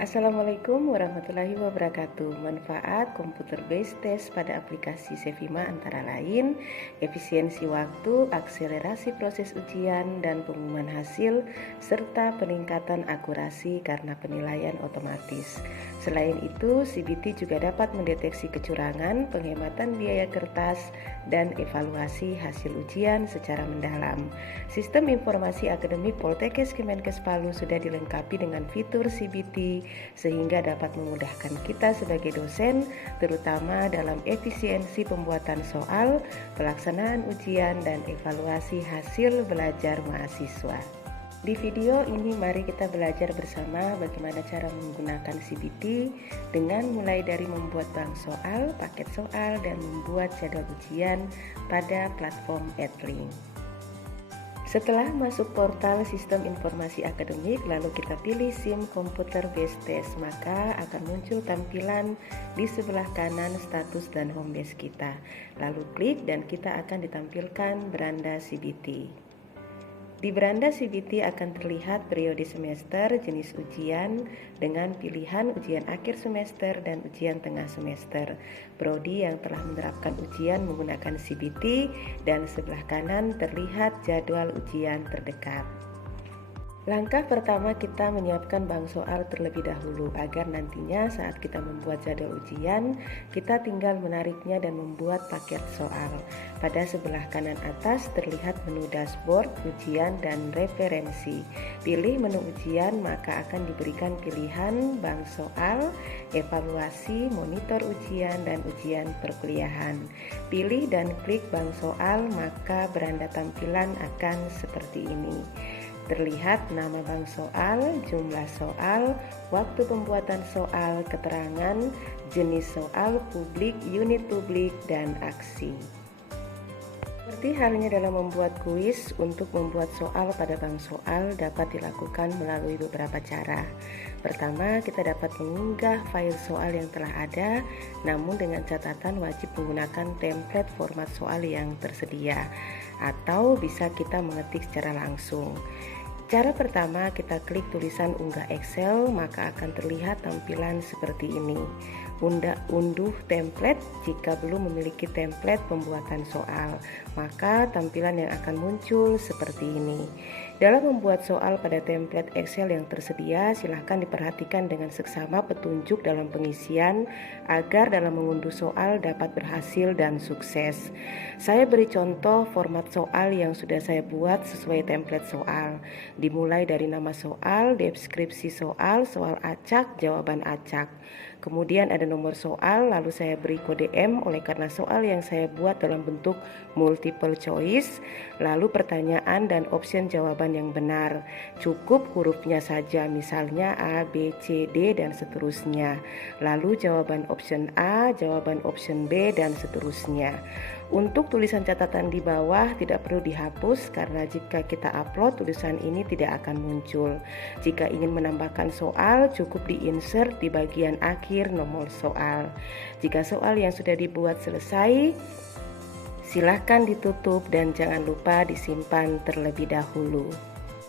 Assalamualaikum warahmatullahi wabarakatuh. Manfaat computer based test pada aplikasi Cevima antara lain efisiensi waktu, akselerasi proses ujian dan pengumuman hasil, serta peningkatan akurasi karena penilaian otomatis. Selain itu, CBT juga dapat mendeteksi kecurangan, penghematan biaya kertas, dan evaluasi hasil ujian secara mendalam. Sistem informasi akademik Poltekkes Kemenkes Palu sudah dilengkapi dengan fitur CBT sehingga dapat memudahkan kita sebagai dosen, terutama dalam efisiensi pembuatan soal, pelaksanaan ujian, dan evaluasi hasil belajar mahasiswa. Di video ini mari kita belajar bersama bagaimana cara menggunakan CBT dengan mulai dari membuat bank soal, paket soal, dan membuat jadwal ujian pada platform Edlink. Setelah masuk portal sistem informasi akademik, lalu kita pilih SIM Computer Based Test, maka akan muncul tampilan di sebelah kanan status dan home base kita. Lalu klik dan kita akan ditampilkan beranda CBT. Di beranda CBT akan terlihat periode semester, jenis ujian dengan pilihan ujian akhir semester dan ujian tengah semester. Prodi yang telah menerapkan ujian menggunakan CBT dan sebelah kanan terlihat jadwal ujian terdekat. Langkah pertama kita menyiapkan bank soal terlebih dahulu agar nantinya saat kita membuat jadwal ujian, kita tinggal menariknya dan membuat paket soal. Pada sebelah kanan atas terlihat menu dashboard, ujian, dan referensi. Pilih menu ujian maka akan diberikan pilihan bank soal, evaluasi, monitor ujian, dan ujian perkuliahan. Pilih dan klik bank soal maka beranda tampilan akan seperti ini. Terlihat nama bank soal, jumlah soal, waktu pembuatan soal, keterangan, jenis soal, publik, unit publik, dan aksi. Seperti halnya dalam membuat kuis, untuk membuat soal pada bank soal dapat dilakukan melalui beberapa cara. Pertama, kita dapat mengunggah file soal yang telah ada, namun dengan catatan wajib menggunakan template format soal yang tersedia, atau bisa kita mengetik secara langsung. Cara pertama, kita klik tulisan unggah Excel, maka akan terlihat tampilan seperti ini. Unduh template. Jika belum memiliki template pembuatan soal, maka tampilan yang akan muncul seperti ini. Dalam membuat soal pada template Excel yang tersedia, silahkan diperhatikan dengan seksama petunjuk dalam pengisian agar dalam mengunduh soal dapat berhasil dan sukses. Saya beri contoh format soal yang sudah saya buat sesuai template soal. Dimulai dari nama soal, deskripsi soal, soal acak, jawaban acak. Kemudian ada nomor soal, lalu saya beri kode M oleh karena soal yang saya buat dalam bentuk multiple choice, lalu pertanyaan dan option jawaban yang benar. Cukup hurufnya saja, misalnya A, B, C, D, dan seterusnya. Lalu jawaban option A, jawaban option B, dan seterusnya. Untuk tulisan catatan di bawah tidak perlu dihapus karena jika kita upload tulisan ini tidak akan muncul. Jika ingin menambahkan soal cukup di-insert di bagian akhir nomor soal. Jika soal yang sudah dibuat selesai, silahkan ditutup dan jangan lupa disimpan terlebih dahulu.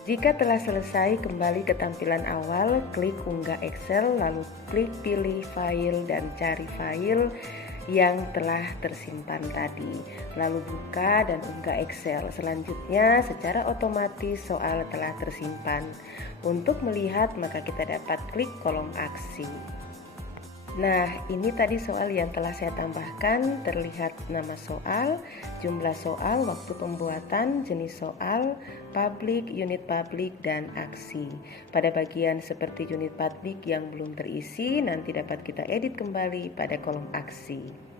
Jika telah selesai, kembali ke tampilan awal, klik unggah Excel, lalu klik pilih file dan cari file yang telah tersimpan tadi. Lalu buka dan unggah Excel. Selanjutnya, secara otomatis soal telah tersimpan. Untuk melihat, maka kita dapat klik kolom aksi. Nah, ini tadi soal yang telah saya tambahkan. Terlihat nama soal, jumlah soal, waktu pembuatan, jenis soal, publik, unit publik, dan aksi. Pada bagian seperti unit publik yang belum terisi, nanti dapat kita edit kembali pada kolom aksi.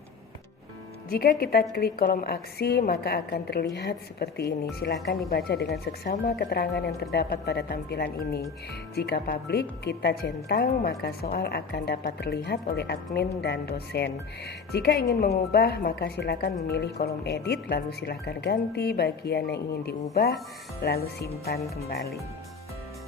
Jika kita klik kolom aksi, maka akan terlihat seperti ini. Silahkan dibaca dengan seksama keterangan yang terdapat pada tampilan ini. Jika publik, kita centang, maka soal akan dapat terlihat oleh admin dan dosen. Jika ingin mengubah, maka silahkan memilih kolom edit, lalu silahkan ganti bagian yang ingin diubah, lalu simpan kembali.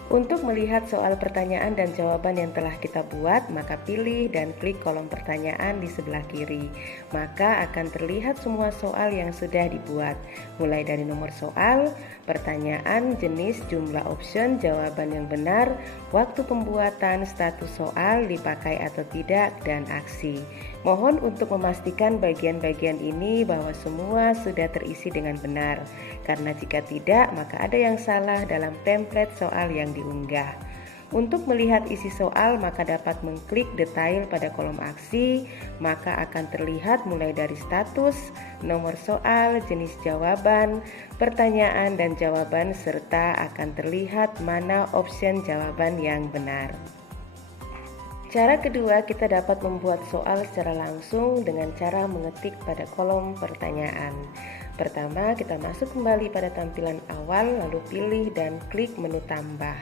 Untuk melihat soal pertanyaan dan jawaban yang telah kita buat, maka pilih dan klik kolom pertanyaan di sebelah kiri. Maka akan terlihat semua soal yang sudah dibuat, mulai dari nomor soal, pertanyaan, jenis, jumlah option, jawaban yang benar, waktu pembuatan, status soal, dipakai atau tidak, dan aksi. Mohon untuk memastikan bagian-bagian ini bahwa semua sudah terisi dengan benar, karena jika tidak, maka ada yang salah dalam template soal yang diunggah. Untuk melihat isi soal, maka dapat mengklik detail pada kolom aksi, maka akan terlihat mulai dari status, nomor soal, jenis jawaban, pertanyaan dan jawaban, serta akan terlihat mana option jawaban yang benar. Cara kedua, kita dapat membuat soal secara langsung dengan cara mengetik pada kolom pertanyaan. Pertama, kita masuk kembali pada tampilan awal, lalu pilih dan klik menu tambah.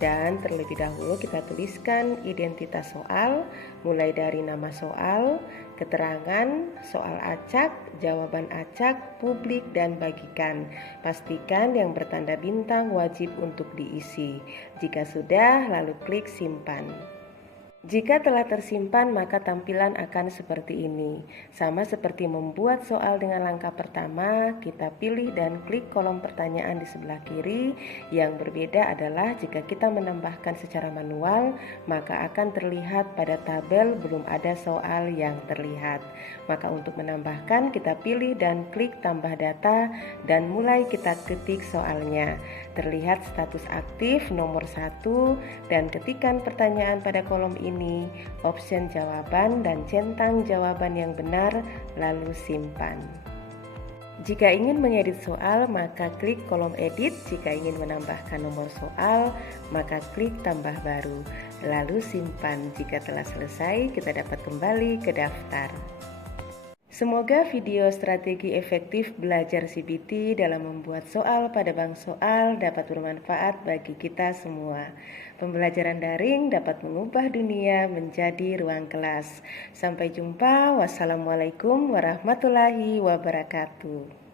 Dan terlebih dahulu kita tuliskan identitas soal, mulai dari nama soal, keterangan, soal acak, jawaban acak, publik, dan bagikan. Pastikan yang bertanda bintang wajib untuk diisi. Jika sudah, lalu klik simpan. Jika telah tersimpan, maka tampilan akan seperti ini. Sama seperti membuat soal dengan langkah pertama, kita pilih dan klik kolom pertanyaan di sebelah kiri. Yang berbeda adalah jika kita menambahkan secara manual, maka akan terlihat pada tabel belum ada soal yang terlihat. Maka untuk menambahkan, kita pilih dan klik tambah data dan mulai kita ketik soalnya. Terlihat status aktif nomor 1 dan ketikan pertanyaan pada kolom ini, option jawaban dan centang jawaban yang benar, lalu simpan. Jika ingin mengedit soal, maka klik kolom edit. Jika ingin menambahkan nomor soal, maka klik tambah baru, lalu simpan. Jika telah selesai, kita dapat kembali ke daftar. Semoga video strategi efektif belajar CBT dalam membuat soal pada bank soal dapat bermanfaat bagi kita semua. Pembelajaran daring dapat mengubah dunia menjadi ruang kelas. Sampai jumpa. Wassalamualaikum warahmatullahi wabarakatuh.